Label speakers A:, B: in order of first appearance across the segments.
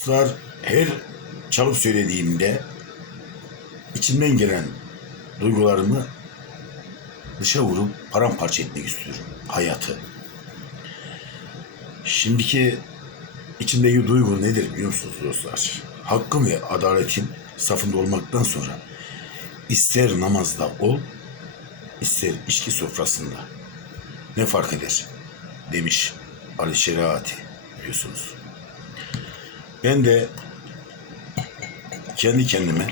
A: Dostlar her çalıp söylediğimde içimden gelen duygularımı dışa vurup paramparça etmek istiyorum. Hayatı. Şimdiki içimdeki duygu nedir biliyor musunuz dostlar? Hakkın ve adaletin safında olmaktan sonra ister namazda ol, ister içki sofrasında. Ne fark eder? Demiş Ali Şeriati biliyorsunuz. Ben de kendi kendime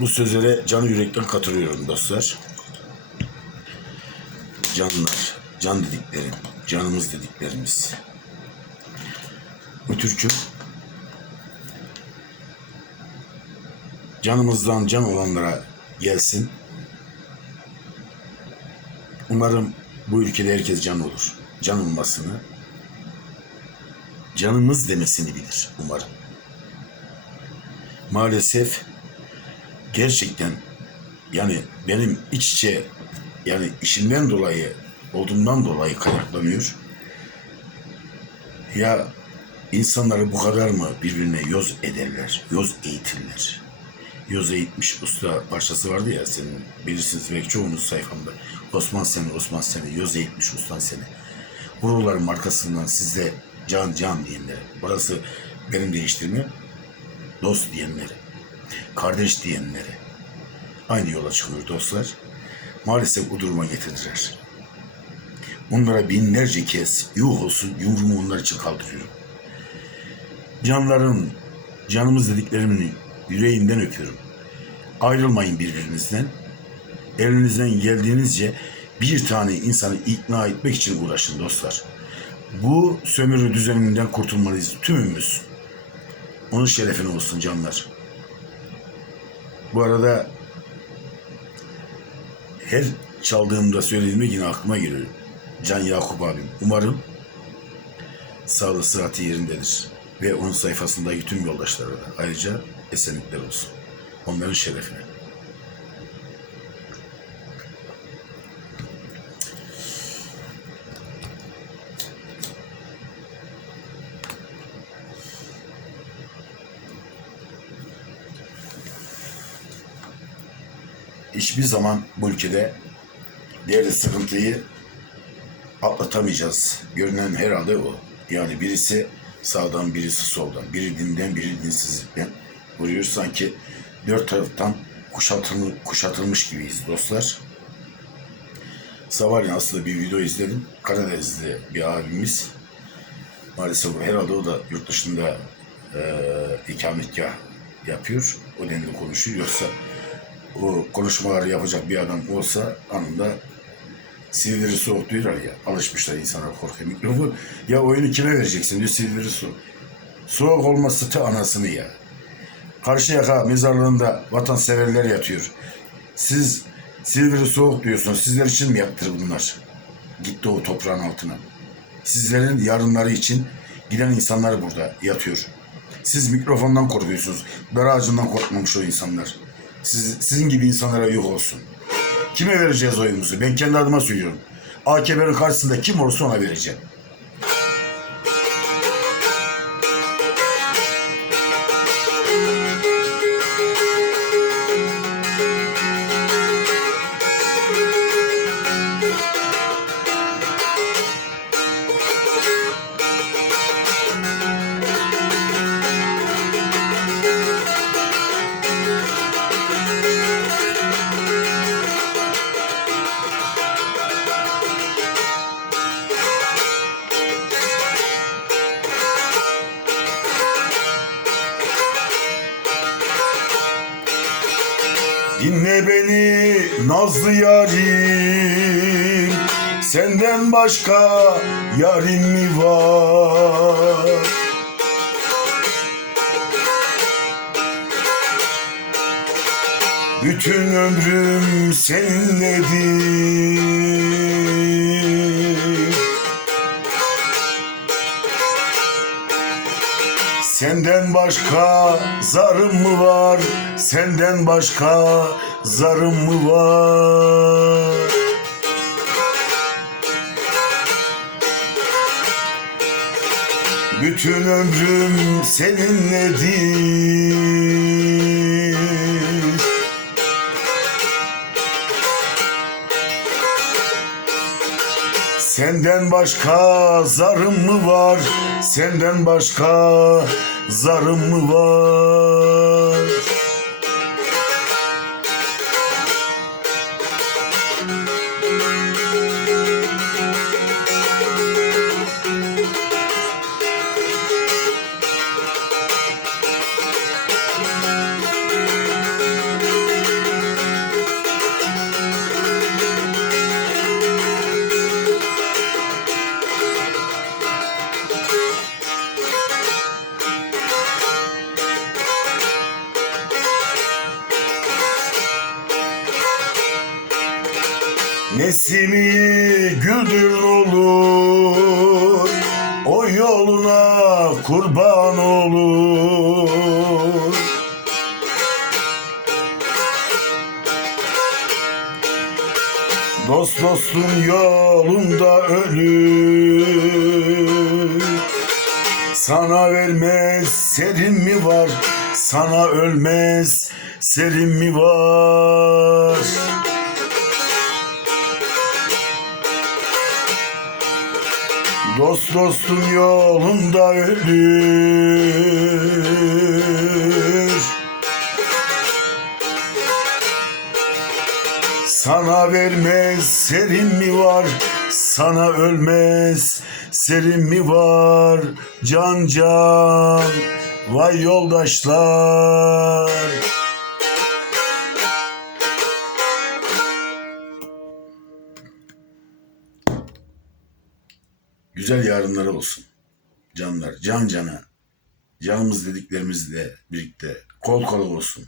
A: bu sözlere canı yürekten katılıyorum dostlar. Canlar, can dediklerim, canımız dediklerimiz. Bu türkü canımızdan can olanlara gelsin. Umarım bu ülkede herkes can olur. Can olmasını, canımız demesini bilir umarım. Maalesef gerçekten yani benim iç içe yani işimden dolayı olduğumdan dolayı kaynaklanıyor. Ya insanları bu kadar mı birbirine yoz ederler, yoz eğitirler? Yoz eğitmiş usta parçası vardı ya senin bilirsiniz belki çoğunuz sayfamda. Osman seni, Osman seni, yoz eğitmiş ustan seni. Vururların arkasından size can can diyenlere, burası benim değiştirme, dost diyenlere, kardeş diyenlere aynı yola çıkıyor dostlar. Maalesef bu duruma getirdiler. Onlara binlerce kez yuh olsun yumruğumu onlar için kaldırıyorum. Canların, canımız dediklerimin yüreğinden öpüyorum. Ayrılmayın birbirinizden. Elinizden geldiğinizce bir tane insanı ikna etmek için uğraşın dostlar. Bu sömürü düzeninden kurtulmalıyız tümümüz. Onun şerefine olsun canlar. Bu arada her çaldığımda söylediğimde yine aklıma geliyor. Can Yakup abim. Umarım sağlığı sıhhati yerindedir. Ve onun sayfasındaki tüm yoldaşlara da ayrıca esenlikler olsun. Onların şerefine. Hiçbir zaman bu ülkede değerli sıkıntıyı atlatamayacağız. Görünen herhalde o. Yani birisi sağdan, birisi soldan, biri dinden, biri dinsizlikten vuruyor. Sanki dört taraftan kuşatılmış, kuşatılmış gibiyiz dostlar. Sabahleyin aslında bir video izledim. Karadenizli bir abimiz. Maalesef herhalde o da yurt dışında e, ikametgah yapıyor. O denli konuşuyor. Yoksa o konuşmaları yapacak bir adam olsa anında silivri soğuk diyorlar ya. Alışmışlar insanlar korkuyor. Mikrofon ya oyunu kime vereceksin diyor silivri soğuk. Soğuk olması tı anasını ya. Karşıyaka mezarlığında vatanseverler yatıyor. Siz silivri soğuk diyorsunuz. Sizler için mi yaptır bunlar? Gitti o toprağın altına. Sizlerin yarınları için giden insanlar burada yatıyor. Siz mikrofondan korkuyorsunuz. Dar ağacından korkmamış o insanlar. Siz, sizin gibi insanlara yuh olsun. Kime vereceğiz oyumuzu? Ben kendi adıma söylüyorum. AKP'nin karşısında kim olursa ona vereceğim. Dinle beni nazlı yarim Senden başka yarim mi var? Bütün ömrüm seninledir Senden başka zarım mı var? Senden başka zarım mı var? Bütün ömrüm seninledir Senden başka zarım mı var? Senden başka zarım mı var? Nesimi güldür olur O yoluna kurban olur. Dost dostun yolunda ölür. Sana vermez serin mi var? Sana ölmez serin mi var Dost dostun yolunda ölür. Sana vermez serin mi var? Sana ölmez serin mi var? Can can Vay yoldaşlar Güzel yarınları olsun. Canlar, can cana. Canımız dediklerimizle birlikte kol kola olsun.